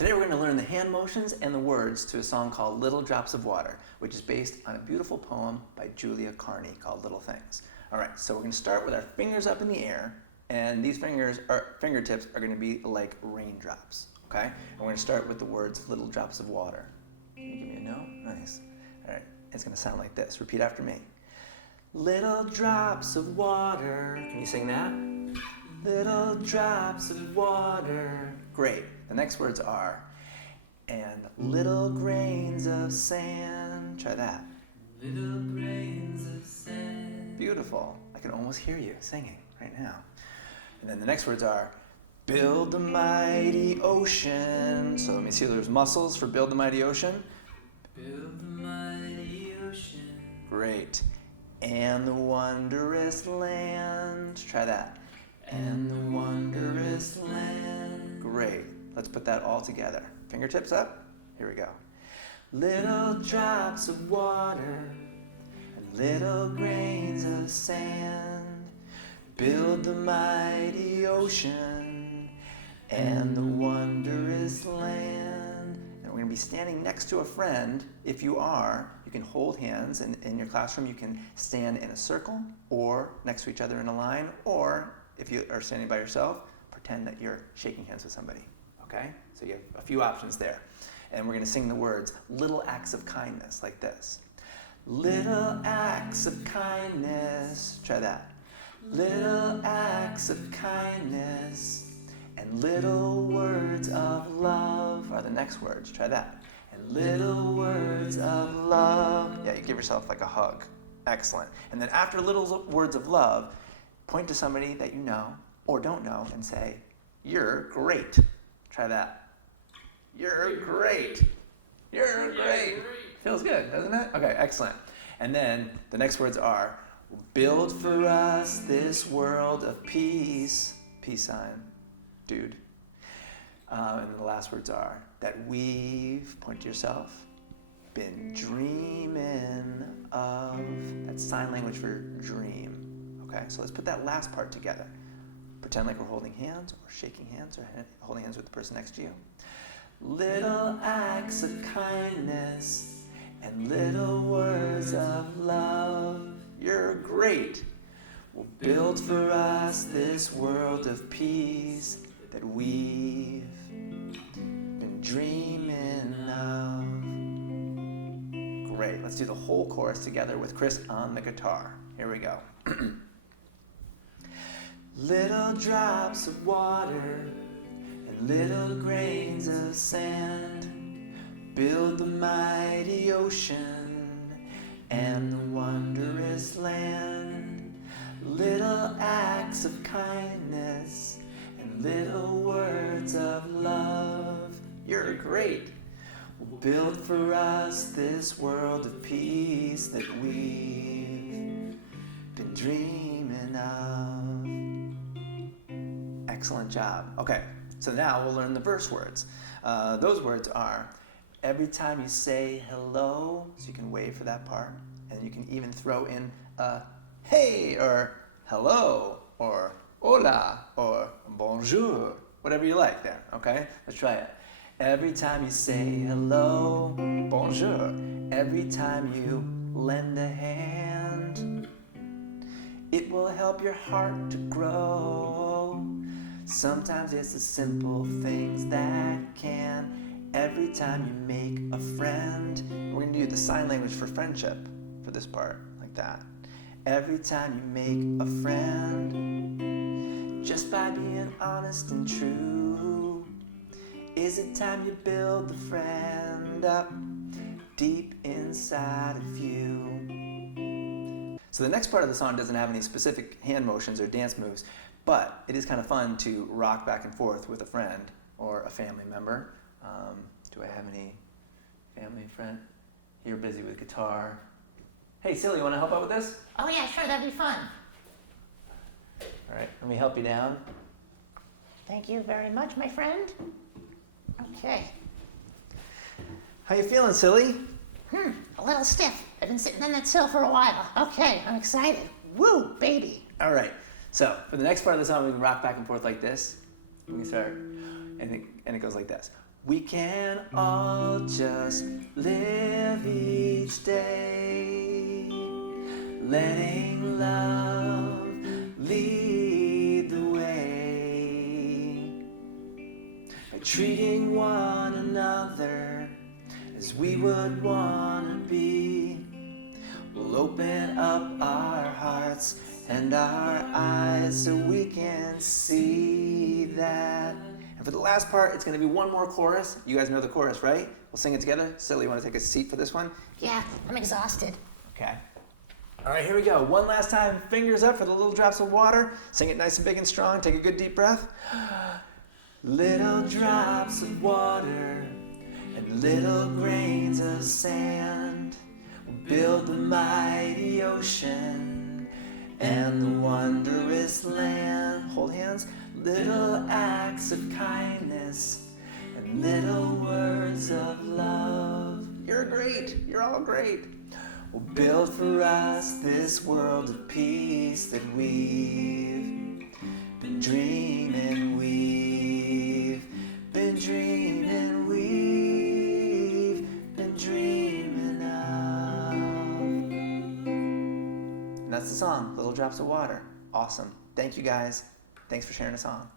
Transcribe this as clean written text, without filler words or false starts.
Today we're going to learn the hand motions and the words to a song called Little Drops of Water, which is based on a beautiful poem by Julia Carney called Little Things. All right, so we're going to start with our fingers up in the air, and these fingertips are going to be like raindrops, okay? And we're going to start with the words Little Drops of Water. Can you give me a no? Nice. All right, it's going to sound like this. Repeat after me. Little drops of water. Can you sing that? Little drops of water. Great. The next words are, and little grains of sand. Try that. Little grains of sand. Beautiful. I can almost hear you singing right now. And then the next words are, build the mighty ocean. So let me see, there's muscles for build the mighty ocean. Build the mighty ocean. Great. And the wondrous land. Try that. And the wondrous land. Great. Let's put that all together. Fingertips up. Here we go. Little drops of water and little grains of sand build the mighty ocean and the wondrous land. And we're going to be standing next to a friend. If you are, you can hold hands, and in your classroom you can stand in a circle or next to each other in a line, or if you are standing by yourself, pretend that you're shaking hands with somebody. Okay? So you have a few options there. And we're going to sing the words, little acts of kindness, like this. Little acts of kindness. Try that. Little acts of kindness and little words of love are the next words. Try that. And little words of love. Yeah, you give yourself like a hug. Excellent. And then after little words of love, point to somebody that you know or don't know and say, you're great. Try that. You're great. You're great. Feels good, doesn't it? Okay, excellent. And then the next words are, build for us this world of peace. Peace sign, dude. And then the last words are, that we've, point to yourself, been dreaming of. That's sign language for dream. Okay, so let's put that last part together. Pretend like we're holding hands or shaking hands or holding hands with the person next to you. Little acts of kindness and little words of love. You're great. Will build for us this world of peace that we've been dreaming of. Great. Let's do the whole chorus together with Chris on the guitar. Here we go. Little drops of water and little grains of sand build the mighty ocean and the wondrous land. Little acts of kindness and little words of love. You're great. Will build for us this world of peace that we've been dreaming of. Excellent job. Okay, so now we'll learn the verse words. Those words are, every time you say hello, so you can wave for that part, and you can even throw in a hey, or hello, or hola, or bonjour, whatever you like there, okay? Let's try it. Every time you say hello, bonjour. Every time you lend a hand, it will help your heart to grow. Sometimes it's the simple things that can. Every time you make a friend, we're going to do the sign language for friendship for this part, like that. Every time you make a friend, just by being honest and true, is it time you build the friend up deep inside of you. So the next part of the song doesn't have any specific hand motions or dance moves, but it is kind of fun to rock back and forth with a friend or a family member. Do I have any family friend? You're busy with guitar. Hey, Silly, you want to help out with this? Oh yeah, sure, that'd be fun. All right, let me help you down. Thank you very much, my friend. Okay. How you feeling, Silly? A little stiff. I've been sitting on that sill for a while. Okay, I'm excited. Woo, baby. All right, so for the next part of the song, we can rock back and forth like this. We can start, and it goes like this. We can all just live each day, letting love lead the way, by treating one another as we would want to be. We'll open up our hearts and our eyes so we can see that. And for the last part, it's going to be one more chorus. You guys know the chorus, right? We'll sing it together. Silly, you want to take a seat for this one? Yeah, I'm exhausted. Okay. All right, here we go. One last time. Fingers up for the little drops of water. Sing it nice and big and strong. Take a good deep breath. Little drops of water and little grains of sand will build the mighty ocean and the wondrous land. Hold hands. Little acts of kindness and little words of love. You're great. You're all great. Will build for us this world of peace that we've been dreaming. We've been dreaming. We've been dreaming of. And that's the song, Little Drops of Water. Awesome. Thank you guys. Thanks for sharing a song.